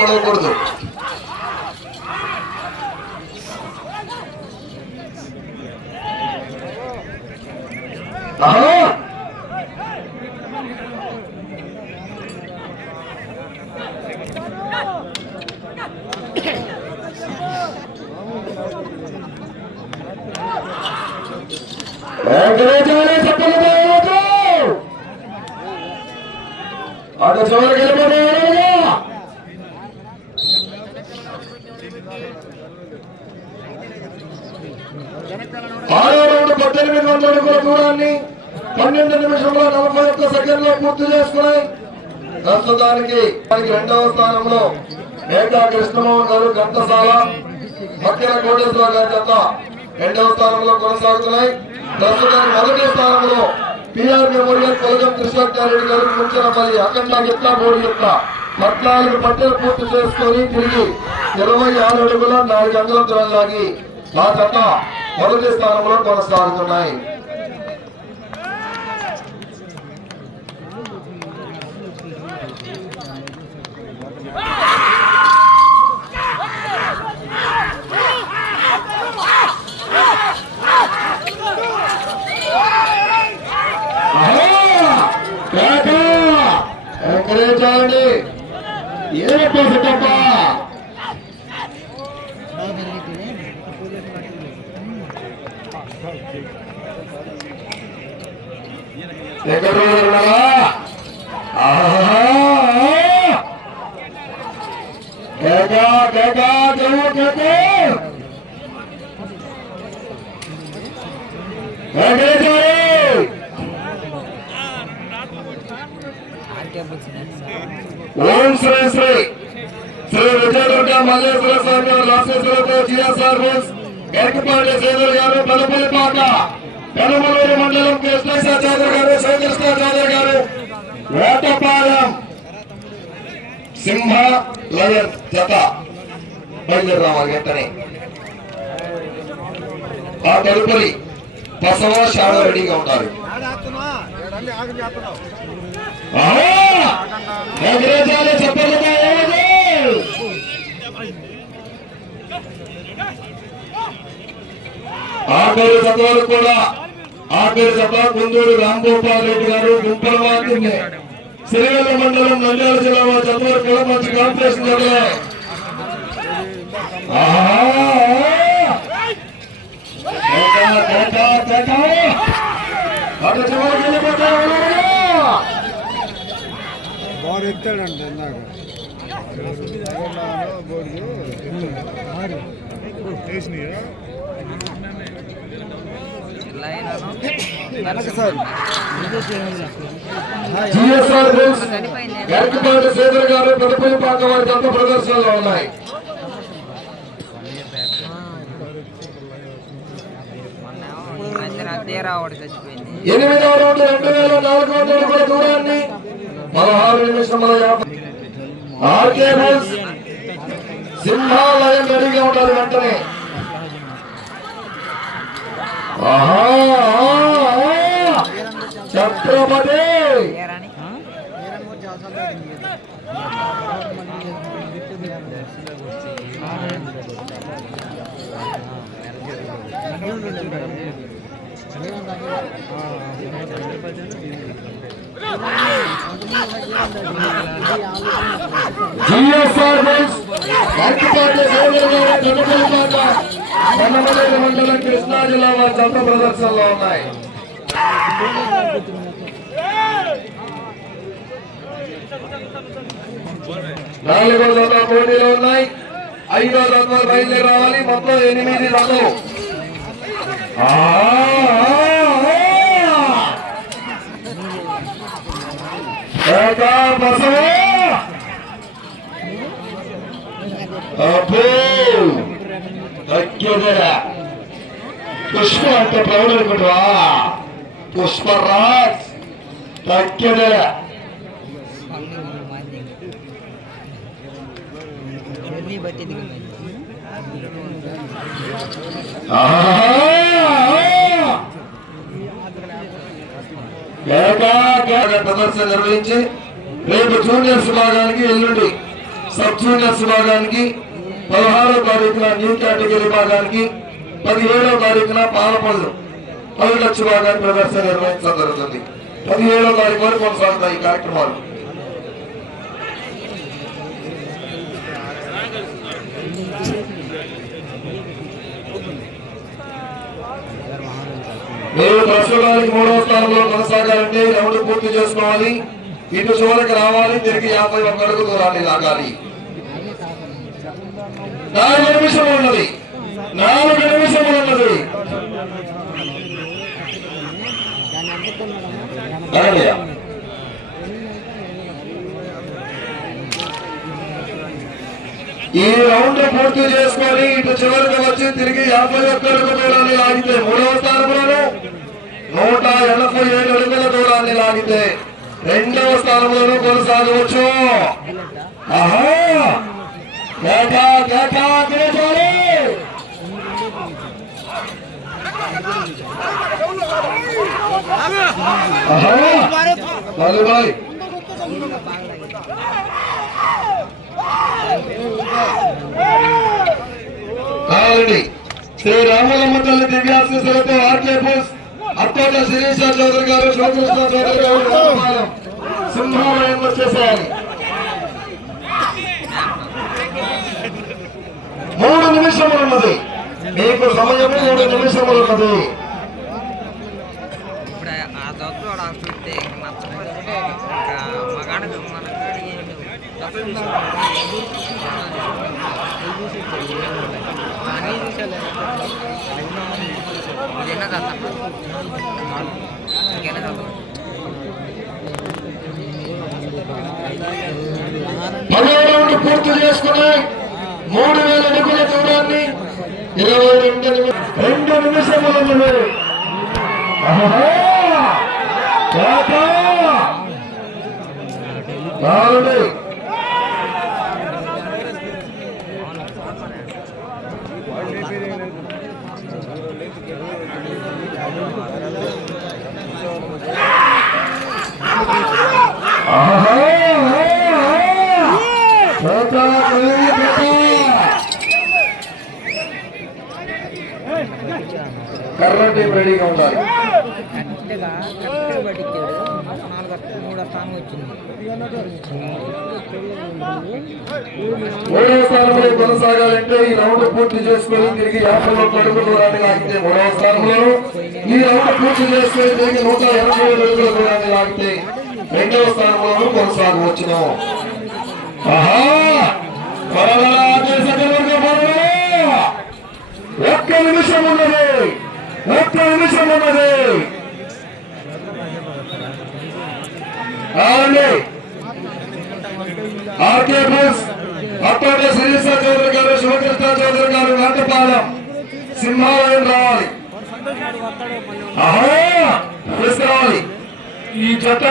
పడకూడదు. అటు చివరికి వెళ్ళిపోతారు. 1800 అడుగుల దూరాన్ని 12 నిమిషంలో 41 సెకండ్లో పూర్తి చేసుకున్నాయి. ప్రస్తుతానికి రెండవ స్థానంలో మేఘా కృష్ణమోహన్ గారు ఘంటసాల, మక్కెల కోటేశ్వర గారి జత రెండవ స్థానంలో కొనసాగుతున్నాయి. ప్రస్తుతానికి మొదటి స్థానంలో పిఆర్ మెమోరియల్ కొలగం కృష్ణారెడ్డి గారు ముంచనపల్లి అఖండ గిట్ల 3 గిట్ల 14 పట్టెలు పూర్తి చేసుకుని తిరిగి 26 అడుగుల 4 అంగుళం దూరం లాగి ఆ జత మొదటి స్థానంలో కొనసాగుతున్నాయి. ఓం శ్రీ శ్రీ శ్రీ విజయదుర్గ మల్లేశ్వర స్వామి రాష్ట్రేశ్వరతో జిఎస్ఆర్ బోస్ గరికపాటి శ్రీధర్ గారు పలపల్లిపాక పెనమలూరు మండలం కృష్ణేశ్వర చౌదరి గారు శ్రీకృష్ణ చౌదరి గారు వేటపాలెం సింహ లయన్ జత బయలుదేరావాలి వెంటనే. ఆ తదుపరి బసవ షాడో రెడీగా ఉంటారు. ఆఖరి జతలు కూడా ఆఖరి జత కుందూరు రాంగోపాల్ రెడ్డి గారు గుంపలవాకింది సిరివెల్ల మండలం నంద్యాల జిల్లా జతలు కూడా మంచి కాంపిటీషన్ జరిగాయి. అటు చివరికి వెళ్ళిపోతాడు. బాగా ఎత్తాడంట ఇందాక గరికపాటి శ్రీధర్ గారు పెద్దపల్లిపాక వారి జత ప్రదర్శనలో ఉన్నాయి. ఎనిమిదవ రౌండ్ 2400 అడుగుల దూరాన్ని 16 నిమిషముల 50 ఆర్కే బోస్ సింహాలయం రెడీగా ఉంటారు వెంటనే. ఛత్రపతి మండలం కృష్ణా జిల్లా వారి జత ప్రదర్శనలో ఉన్నాయి. నాలుగో జత పోటీలో ఉన్నాయి. 5వ జత బయలుదేరి రావాలి. మొత్తం 8 జతలు. పుష్ప అంటే ప్రౌఢ అనుకుంటా. పుష్పరాజ్ తగ్గదర ప్రదర్శన నిర్వహించి రేపు జూనియర్స్ విభాగానికి, ఎల్లుండి సబ్ జూనియర్స్ విభాగానికి, 16వ తారీఖున న్యూ కేటగిరీ విభాగానికి, 17వ తారీఖున పాలపల్లు 10 లక్షల విభాగానికి ప్రదర్శన నిర్వహించడం జరుగుతుంది. 17వ తారీఖు వరకు కొనసాగుతాయి ఈ కార్యక్రమాలు. మీరు ప్రస్తుతానికి 3వ స్థానంలో కొనసాగాలంటే రౌండ్ పూర్తి చేసుకోవాలి. ఇటు చివరికి రావాలి, తిరిగి 51 అడుగు దూరాన్ని లాగాలి. 4 నిమిషములు ఉన్నది. 4 నిమిషములు ఉన్నది. ఈ రౌండ్ పూర్తి చేసుకొని ఇటు చివరికి వచ్చి తిరిగి 51 అడుగు దూరాన్ని లాగితే 3వ స్థానంలోను, 187 అడుగుల దూరాన్ని లాగితే 2వ స్థానంలోనూ కొనసాగవచ్చు. శ్రీ రామలమ్మ తల్లి దివ్యాశీస్సులతో ఆర్కే బోస్, అత్తోట శిరీష చౌదరి గారు, శోకృష్ణ చౌదరి గారు సింహాలయం వచ్చేసేయాలి. 3 నిమిషములు ఉన్నది. మీకు సమయం 3 నిమిషములు ఉన్నది. రౌండ్ పూర్తి చేసుకుని 3000 అడుగుల దూరాన్ని 2 నిమిషములు ఉన్నది. కర్ర టీం రెడీగా ఉండాలి. 3వ స్థానంలో కొనసాగాలంటే ఈ రౌండ్ పూర్తి చేసుకుని తిరిగి 51 అడుగుల దూరాన్ని లాగితే 3వ స్థానంలో, ఈ రౌండ్ పూర్తి చేసుకుని తిరిగి 187 అడుగుల దూరాన్ని లాగితే 2వ స్థానంలోనూ కొనసాగవచ్చును. 1 నిమిషం ఉన్నది. 1 నిమిషం ఉన్నది. ఆర్కే బోస్, అత్తోట శిరీష చౌదరి గారు, శివకృష్ణ చౌదరి గారు, నాటపాలెం సింహాలయం రావాలి. తీసుకురావాలి ఈ జత.